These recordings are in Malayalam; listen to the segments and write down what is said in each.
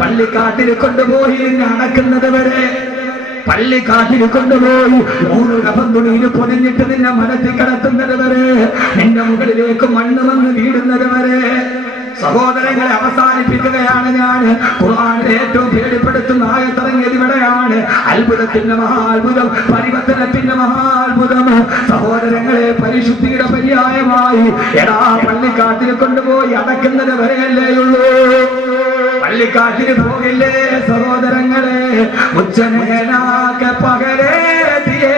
പള്ളിക്കാട്ടിൽ കൊണ്ടുപോയി നിന്നെ അടക്കുന്നത് വരെ, പള്ളിക്കാട്ടിൽ കൊണ്ടുപോയി 100 കഫൻ തുണിയിൽ പൊതിഞ്ഞിട്ട് നിന്നെ മരത്തിൽ കിടത്തുന്നത് വരെ, നിന്റെ മുകളിലേക്ക് മണ്ണ് വന്ന് വീടുന്നത് വരെ. സഹോദരങ്ങളെ, അവസാനിപ്പിക്കുകയാണ് ഞാൻ. ഖുർആനിലെ ഏറ്റവും പേടിപ്പെടുത്തുന്ന ആയത്തിറങ്ങിയത് ഇവിടെയാണ്. അത്ഭുതത്തിന്റെ മഹാത്ഭുതം, പരിവർത്തനത്തിന്റെ മഹാത്ഭുതം. സഹോദരങ്ങളെ, പരിശുദ്ധിയുടെ പര്യായമായി എടാ പള്ളിക്കാട്ടിൽ കൊണ്ടുപോയി അടക്കുന്നത് വരെയല്ലേയുള്ളൂ. പള്ളിക്കാട്ടിന് പോകില്ലേ സഹോദരങ്ങളെ? മുച്ചനേനാക്കെ പകരേ ദിയേ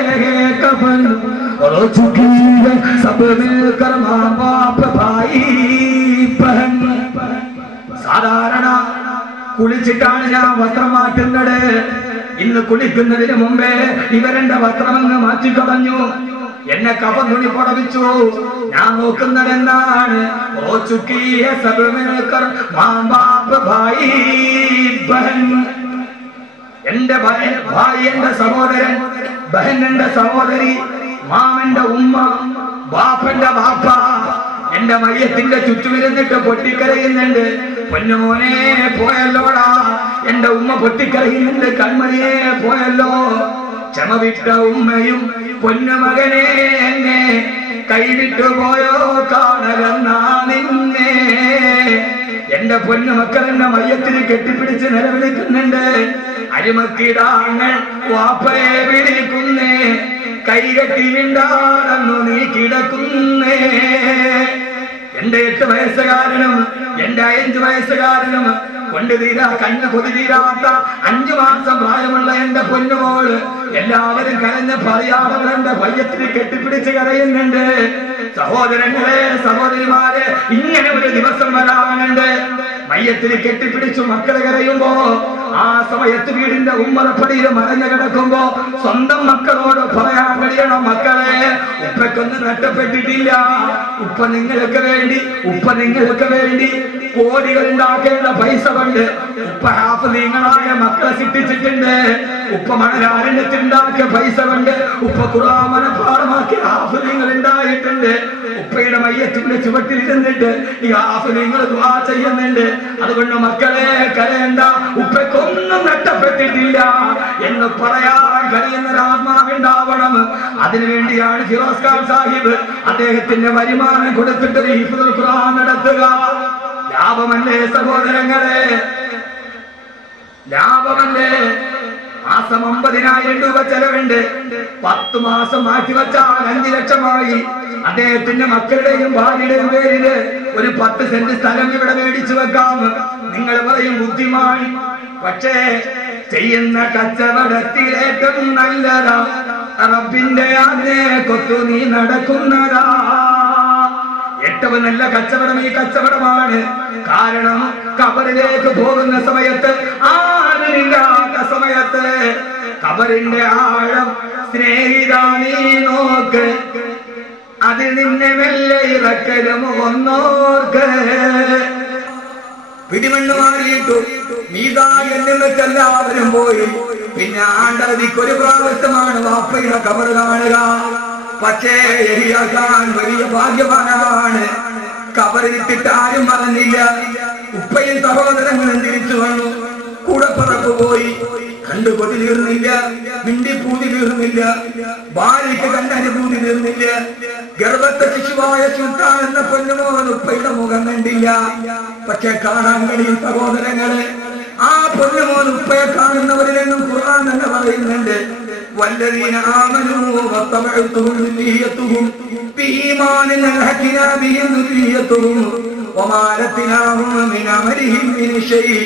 കഫൻ और चुकी है सब मिलकर माँ बाप भाई बहन. സാധാരണ കുളിച്ചിട്ടാണ് ഞാൻ വസ്ത്രം മാറ്റുന്നത്. ഇന്ന് കുളിക്കുന്നതിന് മുമ്പേ ഇവരെന്റെ വസ്ത്രമങ്ങ് മാറ്റിക്കളഞ്ഞു, എന്നെ കഫൻ തുണി പുറവിച്ചു. ഞാൻ നോക്കുന്നത് എന്താണ്? ഓ ചുക്കിയ സബ് മിൽക്കർ മാം ബാപ്പ് ഭായി ബഹൻ. എന്റെ ഭായി എന്റെ സഹോദരൻ, ബഹൻ എന്റെ സഹോദരി, മാമന്റെ ഉമ്മ, ബാപ്പന്റെ ബാപ്പ എന്റെ മയ്യത്തിന്റെ ചുറ്റുമിരുന്നിട്ട് പൊട്ടിക്കരയുന്നുണ്ട്. പൊന്നുമോനെ പോയല്ലോടാ, എന്റെ ഉമ്മ പൊട്ടിക്കരയുന്നുണ്ട്. കൺമണിയെ പോയല്ലോ. ക്ഷമവിട്ട ഉമ്മയും പൊന്നുമകനെ എന്നെ കൈവിട്ടു പോയോ കാണകന്നാ നിന്നെ. എന്റെ പൊന്നുമക്കൾ എന്നെ മയ്യത്തിന് കെട്ടിപ്പിടിച്ച് നിലവിളിക്കുന്നുണ്ട്. അരിമക്കിടാങ്ങൾ വാപ്പയെ വിളിക്കുന്നേ, കൈകെട്ടി മിണ്ടാണെന്നു നീ കിടക്കുന്നേ. എന്റെ 8 വയസ്സുകാരനും എന്റെ 5 വയസ്സുകാരനും കൊണ്ടുതീരാ കണ്ണ് കൊതി തീരാത്ത 5 മാസം പ്രായമുള്ള എന്റെ പൊന്നുമോള് എല്ലാവരും കരഞ്ഞ് പറയാതെ എന്റെ മയ്യത്തിന് കെട്ടിപ്പിടിച്ച് കരയുന്നുണ്ട്. സഹോദരങ്ങളെ, സഹോദരിമാരെ, ഇങ്ങനെ ഒരു ദിവസം വരാനുണ്ട്. മയ്യത്തിന് കെട്ടിപ്പിടിച്ചു മക്കളെ കരയുമ്പോ, ആ സമയത്ത് വീടിന്റെ ഉമ്മറപ്പടിയിൽ മറഞ്ഞു കിടക്കുമ്പോ സ്വന്തം മക്കളോട് പറയാൻ കഴിയണം, മക്കളെ ഉപ്പയ്ക്കൊന്നും നഷ്ടപ്പെട്ടിട്ടില്ല. ഉപ്പ നിങ്ങൾക്ക് വേണ്ടി കോടികൾ ഉണ്ടാക്കേണ്ട പൈസ കൊണ്ട് ഉപ്പ ഹാഫിളീങ്ങളായ മക്കളെ സൃഷ്ടിച്ചിട്ടുണ്ട്. ഉപ്പ മണലാരണ്യത്തിനുണ്ടാക്കിയ പൈസ കൊണ്ട് ഉപ്പ ഖുർആൻ മനഃപാഠമാക്കിയ ഹാഫിളീങ്ങൾ ഉണ്ടായിട്ടുണ്ട്. ഉപ്പയുടെ മയ്യത്തിന്റെ ചുവട്ടിലിരുന്നിട്ട് ഈ ഹാഫിളീങ്ങൾ ദുആ ചെയ്യുന്നുണ്ട്. അതുകൊണ്ട് മക്കളെ കരയണ്ട, ഉപ്പയ്ക്കൊന്നും നഷ്ടപ്പെട്ടിട്ടില്ല എന്ന് പറയാൻ കഴിയുന്ന ആത്മാവുണ്ടാവണം. അതിനുവേണ്ടിയാണ് ഫിറോസ് ഖാൻ സാഹിബ് അദ്ദേഹത്തിന്റെ വരുമാനം കൊടുത്തിട്ട് ഹിഫ്ദുൽ ഖുർആൻ നടത്തുക. ലാഭമല്ലേ സഹോദരങ്ങളെ, ലാഭമല്ലേ? മാസം 50,000 രൂപ ചെലവുണ്ട്. 10 മാസം മാറ്റിവെച്ചാൽ 5 ലക്ഷമായി. അദ്ദേഹത്തിന്റെ മക്കളുടെയും ഭാര്യയുടെയും പേരില് ഒരു 10 സെന്റ് സ്ഥലം ഇവിടെ മേടിച്ചു വെക്കാം. നിങ്ങൾ പറയും ബുദ്ധിമാൻ, പക്ഷേ ചെയ്യുന്ന കച്ചവടത്തിലേറ്റവും നല്ലതാ റബ്ബിന്റെ ആജ്ഞ കൊത്തു നീ നടക്കുന്നതാ. ഏറ്റവും നല്ല കച്ചവടം ഈ കച്ചവടമാണ്. കാരണം ഖബറിലേക്ക് പോകുന്ന സമയത്ത്, ആരില്ലാത്ത സമയത്ത്, ഖബറിന്റെ ആഴം സ്നേഹിതാ നീ നോക്ക്, അതിൽ നിന്നെ മെല്ലെ ഇറക്കലും ഒന്നോർക്ക്. പിടിമണ്ണ് മാറിയിട്ടു മീതായെന്നിട്ട് എല്ലാവരും പോയി. പിന്നെ ആണ്ടതിക്കൊരു പ്രാവശ്യമാണ് വാപ്പയുടെ ഖബർ കാണുക. പക്ഷേ യഹിയാൻ വലിയ ഭാഗ്യവാനാണ്. ഖബറിലിട്ടിട്ട് ആരും പറഞ്ഞില്ല. ഉപ്പയും സഹോദരങ്ങളും തിരിച്ചു വന്നു. കൂടപ്പറപ്പ് പോയി. കണ്ടു കൊതി തീർന്നില്ല, മിണ്ടിപ്പൂതി തീർന്നില്ല, ഭാര്യയ്ക്ക് കണ്ടനുഭൂതി തീർന്നില്ല. ഗർഭത്തെ ശിശുവായ സുൽത്താൻ എന്ന പൊന്നുമോൻ ഉപ്പയുടെ മുഖം കണ്ടില്ല. പക്ഷെ കാണാൻ കഴിയും സഹോദരങ്ങളെ, ആ പൊന്നുമോൻ ഉപ്പയെ കാണുന്നവരിലെന്നും ഖുർആൻ തന്നെ പറയുന്നുണ്ട്, വല്ലദീന ആമനൂ വത്തബഅതുഹും ദുരിയത്തുഹും ബിഈമാനിൻ അൽഹഖനാ ബിഹിം ദുരിയത്തുഹും വമാ ലത്നാഹും മിൻ അമലിഹിം മിൻ ശൈഇ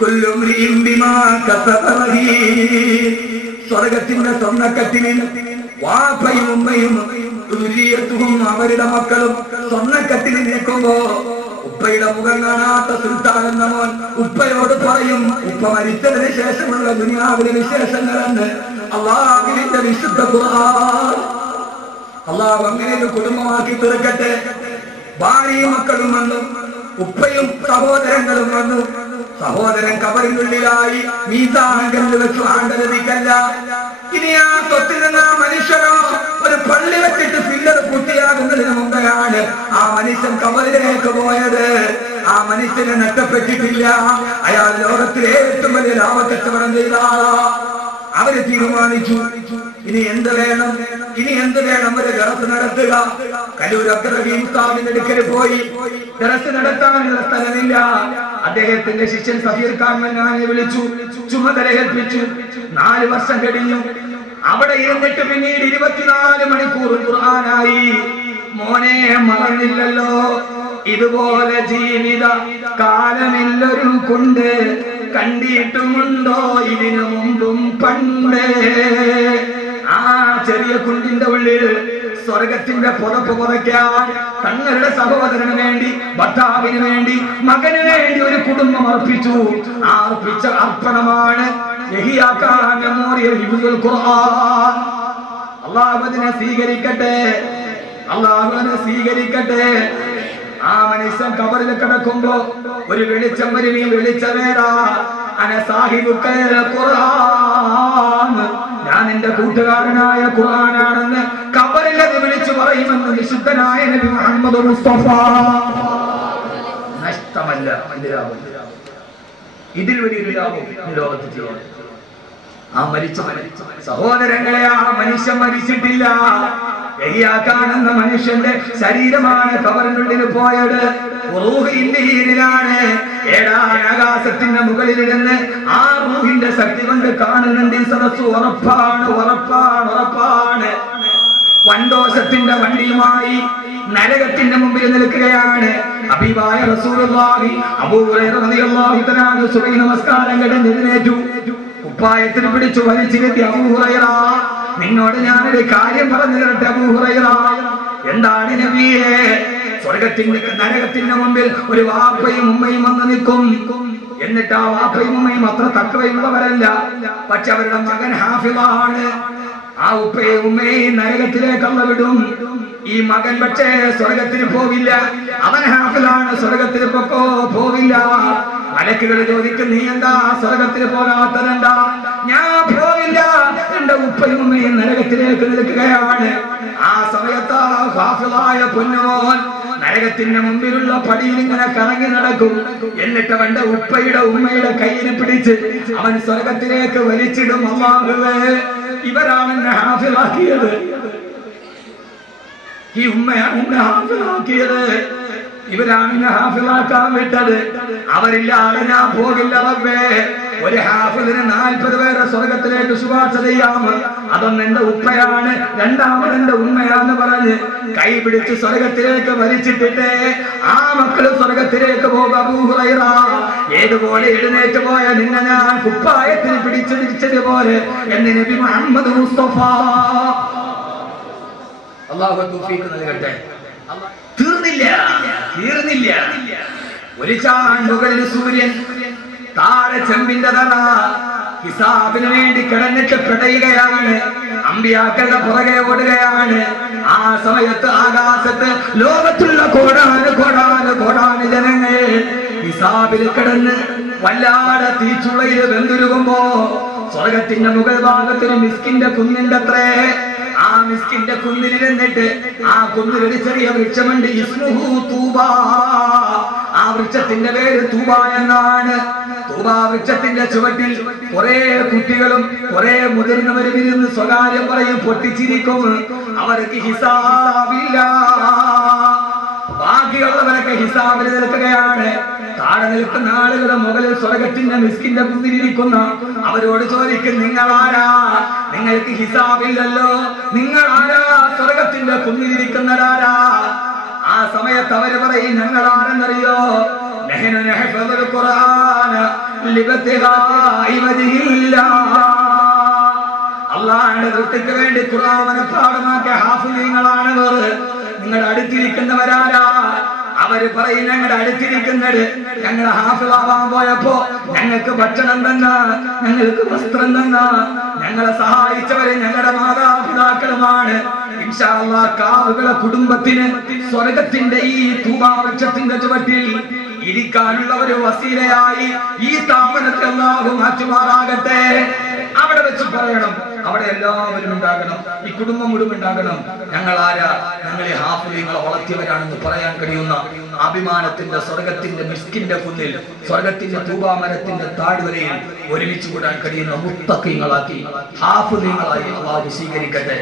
കുല്ലു ഇംറിഇൻ ബിമാ കസബ റഹീൻ. സ്വർഗ്ഗത്തിന്റെ സ്വർണ്ണക്കട്ടിലിൽ വാപ്പയും ഉമ്മയും ദുരിയത്തുഹും അവരുടെ മക്കളും സ്വർണ്ണക്കട്ടിലിൽ നിൽക്കുമ്പോ ഉപ്പയുടെ മുഖം കാണാത്ത സുൽത്താൻ എന്ന മോൻ ഉപ്പയോട് പറയും, ഉപ്പ മരിച്ചതിന് ശേഷമുള്ള ദുനിയാവിലെ വിശേഷങ്ങളെന്ന് അല്ലാഹുവിന്റെ വിശുദ്ധ ഖുർആൻ. അല്ലാഹു അങ്ങനെ ഒരു കുടുംബമാക്കി തീർക്കട്ടെ. ഭാര്യയും മക്കളും വന്നു, ഉപ്പയും സഹോദരങ്ങളും വന്നു. സഹോദരൻ ഖബറിനുള്ളിലായി മീസാങ്കലിൽ വെച്ചു ആണ്ടലതിക്കല്ല. ഇനി ആ സ്വത്തിൽ നിന്ന് ആ മനുഷ്യനോ ഒരു പള്ളി വെച്ചിട്ട് ഫില്ലർ പൂർത്തിയാകുന്നതിന് മുമ്പെയാണ് ആ മനുഷ്യൻ ഖബറിലേക്ക് പോയത്. ആ മനുഷ്യനെ നഷ്ടപ്പെട്ടിട്ടില്ല. അയാൾ ലോകത്ത് ലാഭക്കച്ചവടം ചെയ്ത ആളാ. അവര് തീരുമാനിച്ചു ഇനി എന്ത് വേണം, ഒരു ദറസ് നടത്തുക. കലൂർ അബ്ദുറഹീം ഉസ്താദിന്റെ അടുക്കൽ പോയി. ദറസ് നടത്താനുള്ള സ്ഥലമില്ല. അദ്ദേഹത്തിന്റെ ശിഷ്യൻ സഫീർ ഖാൻ മന്നാനെ വിളിച്ചു, ചുമതല ഏൽപ്പിച്ചു. 4 വർഷം കഴിഞ്ഞു. അവിടെ ഇരുന്നിട്ട് പിന്നീട് 24 മണിക്കൂർ ഖുർആനായി. മോനെ മറന്നില്ലല്ലോ, ഇതുപോലെ ജീവിത കാലമെല്ലൊരു കൊണ്ട് കണ്ടിട്ടുമുണ്ടോ ഇതിനു മുമ്പും പണ്ട്. ആ ചെറിയ കുണ്ടിന്റെ ഉള്ളിൽ സ്വർഗത്തിന്റെ പുതപ്പ് പുതയ്ക്കാൻ തങ്ങളുടെ സഹോദരന് വേണ്ടി, ഭർത്താവിന് വേണ്ടി, മകന് വേണ്ടി ഒരു കുടുംബം അർപ്പിച്ചു. ആ അർപ്പിച്ച അർപ്പണമാണ് യഹിയ ഖാൻ മെമ്മോറിയൽ ഹിഫ്ദുൽ ഖുർആൻ. അല്ലാഹു അതിനെ സ്വീകരിക്കട്ടെ, അല്ലാഹു അതിനെ സ്വീകരിക്കട്ടെ. ആ മനുഷ്യൻ കബറിൽ കിടക്കുമ്പോ ഒരു വെളിച്ചം വരും. ഈ വെളിച്ചമേടാ അന സാഹിബുക്കൽ ഖുർആൻ, ഞാൻ എന്റെ കൂട്ടുകാരനായ ഖുർആനാണെന്ന് കബറിൽ അത് വിളിച്ചു പറയുമെന്ന് വിശുദ്ധനായ നബി മുഹമ്മദ് മുസ്തഫ. നഷ്ടമല്ല ഇതിൽ വലിയൊരു ലാഭം ലോകത്ത് ചെയ്യാൻ. ആ മരിച്ച സഹോദരങ്ങളെ, ആ മനുഷ്യൻ മരിച്ചിട്ടില്ല. യഹിയാക്കാണെന്ന മനുഷ്യന്റെ ശരീരമാണ് കബറിനുള്ളിൽ പോയത്. റൂഹിലാണ്. 7ാം ആകാശത്തിന്റെ മുകളിലിരുന്ന് ആ റൂഹിന്റെ ശക്തി കൊണ്ട് കാണുന്നുണ്ട് ഈ സദസ്സ്. ഉറപ്പാണ്, ഉറപ്പാണ്, ഉറപ്പാണ്. വൻദോഷത്തിന്റെ വണ്ടിയുമായി നരകത്തിന്റെ മുമ്പിൽ നിൽക്കുകയാണ്. ഹബീബായ റസൂലുള്ളാഹി അബൂ ഹുറൈറ റളിയല്ലാഹു തആല സുബഹി നമസ്കാരം കഴിഞ്ഞ് എഴുന്നേറ്റു. കുപ്പായത്തിൽ പിടിച്ചു വലിച്ചിരുത്തി, അബൂ ഹുറൈറ, നിന്നോട് ഞാനൊരു കാര്യം പറഞ്ഞു തരട്ടെ അബൂ ഹുറൈറ. എന്താണ് നബിയേ? സ്വർഗത്തിന്റെ നരകത്തിന്റെ മുമ്പിൽ ഒരു വാപ്പയും ഉമ്മയും വന്ന് നിൽക്കും. എന്നിട്ട് ആ വാപ്പയും ഉമ്മയും അത്ര തക്കവയുള്ളവരല്ല, പക്ഷെ അവരുടെ മകൻ ഹാഫിളാണ്. ആ ഉപ്പയും ഉമ്മയും നരകത്തിലേക്കുള്ള വിടും. ഈ മകൻ പക്ഷേ സ്വർഗത്തിന് പോവില്ല. അവൻ ഹാഫിളാണ്, സ്വർഗത്തിന് പോവില്ല. മലക്കുകൾ ചോദിക്കും, നീ എന്താ സ്വർഗത്തിന് പോകാത്തതെന്താ? ഞാൻ പോവില്ല, എന്റെ ഉപ്പയും ഉമ്മയും നരകത്തിലേക്ക് നിൽക്കുകയാണ്. ആ സമയത്ത് ഹാഫിളായ പൊന്നുമോൻ നരകത്തിന്റെ മുമ്പിലുള്ള പടിയിൽ ഇങ്ങനെ കറങ്ങി നടക്കും. എന്നിട്ട് അവന്റെ ഉപ്പയുടെ ഉമ്മയുടെ കയ്യിൽ പിടിച്ച് അവൻ സ്വർഗത്തിലേക്ക് വലിച്ചിടും. അല്ലാഹുവേ, ഇവരാണ് എന്നെ ഹാഫിളാക്കിയത്, ഈ ഉമ്മയാണ് എന്നെ ഹാഫിളാക്കിയത്, ഇവരാണ് എന്നെ ഹാഫിളാക്കാൻ വിട്ടത്. അവരില്ലാതെ ഞാൻ പോകില്ല റബ്ബേ. ഒരു ഹാഫിളിന് 40 പേരെ സ്വർഗത്തിലേക്ക് ശുപാർശ ചെയ്യാം. അതൊന്ന് എന്റെ ഉപ്പയാണ്, രണ്ടാമത് എന്റെ ഉമ്മയാന്ന് പറഞ്ഞ് കൈ പിടിച്ച് സ്വർഗത്തിലേക്ക് വലിച്ചിട്ടിട്ടേ ആ മക്കള് സ്വർഗത്തിലേക്ക് പോകും. അബൂ ഹുറൈറ, ഏതുപോലെ എഴുന്നേറ്റ് പോയ നിന്നെ ഞാൻ കുപ്പായത്തിൽ പിടിച്ചു തിരിച്ചതുപോലെ എന്ന് നബി മുഹമ്മദ് മുസ്തഫ. അല്ലാഹു തൗഫീഖ് നൽകട്ടെ. തീർന്നില്ല. ഒരു ചാണ്ടുകളിൽ സൂര്യൻ, താഴെ ചെമ്പിന്റെ തല. ഹിസാബിന് വേണ്ടി കിടന്നിട്ട് പിടയുകയാണ്. അമ്പിയാക്കളുടെ പുറകെ ഓടുകയാണ്. ആ സമയത്ത് ആകാശത്ത് ലോകത്തുള്ള കോടാന് ജനങ്ങൾ ഹിസാബിൽ കിടന്ന് വല്ലാതെ തീച്ചുളയിൽ വെന്തുരുകുമ്പോ സ്വർഗത്തിന്റെ മുകൾ ഭാഗത്തൊരു മിസ്കിന്റെ കുന്നിന്റെ അത്രേ. ആ മിസ്കിന്റെ കുന്നിലിരുന്നിട്ട് ആ കുന്നിലൊരു ചെറിയ വൃക്ഷമുണ്ട്, ഇസ്മുഹു തൂബ. ആ വൃക്ഷത്തിന്റെ പേര് തൂബ എന്നാണ്. തൂബ വൃക്ഷത്തിന്റെ ചുവട്ടിൽ കുറെ കുട്ടികളും കുറെ മുതിർന്നവരും ഇരുന്ന് സ്വകാര്യം പറയും, പൊട്ടിച്ചിരിക്കും. അവർക്ക് ഹിസാബില്ല. ബാക്കിയുള്ളവരൊക്കെ ഹിസാബിൽ നിൽക്കുകയാണ്. താഴെ നിൽക്കുന്ന ആളുകളുടെ മുകളിൽ സ്വർഗത്തിന്റെ മിസ്കിന്റെ കുന്നിലിരിക്കുന്ന അവരോട് ചോദിക്കും, നിങ്ങളാരാ? നിങ്ങൾക്ക് ഹിസാബില്ലല്ലോ, നിങ്ങളാരാ? സ്വർഗത്തിന്റെ കുന്നിലിരിക്കുന്നവരാരാ? ആ സമയത്ത് അവര് പറയും, ഞങ്ങളാരെന്നറിയോ? അല്ലാഹുവിന്റെ തൃപ്തിക്ക് വേണ്ടി ഖുർആൻ മനഃപാഠമാക്കിയ ഹാഫിളീങ്ങളാണവർ. നിങ്ങളുടെ അടുത്തിരിക്കുന്നവരാരാ? അവര് പറയും, ഞങ്ങളുടെ അടുത്തിരിക്കുന്നത് ഞങ്ങളുടെ ഹാഫിളാവാൻ പോയപ്പോ ഞങ്ങൾക്ക് ഭക്ഷണം തന്ന, ഞങ്ങൾക്ക് വസ്ത്രം തന്ന, ഞങ്ങളെ സഹായിച്ചവര് ഞങ്ങളുടെ മാതാപിതാക്കളുമാണ്. ഇൻഷാ അല്ലാഹ് കാവുകളെ കുടുംബത്തിന് സ്വർഗത്തിന്റെ ഈ തൂബാ വൃക്ഷത്തിന്റെ ചുവട്ടിൽ ഇരിക്കാനുള്ള ഒരു വസീലയായി ഈ സ്ഥാപനത്തെ അല്ലാഹു മാറ്റുമാറാകട്ടെ. അവിടെ വെച്ച് പറയണം, അവിടെ എല്ലാവരും ഉണ്ടാകണം, ഈ കുടുംബം മുഴുവൻ ഉണ്ടാകണം. ഞങ്ങൾ ആരാ, ഞങ്ങളെ ഹാഫിളീങ്ങളെ വളർത്തിയവരാണെന്ന് പറയാൻ കഴിയുന്ന അഭിമാനത്തിന്റെ സ്വർഗത്തിന്റെ മിസ്കിന്റെ കുന്നിൽ, സ്വർഗത്തിന്റെ തൂബാമരത്തിന്റെ താഴ്വരയിൽ ഒരുമിച്ച് കൂടാൻ കഴിയുന്ന മുത്തഖീങ്ങളാക്കി ഹാഫിളീങ്ങളായി അല്ലാഹു സ്വീകരിക്കട്ടെ.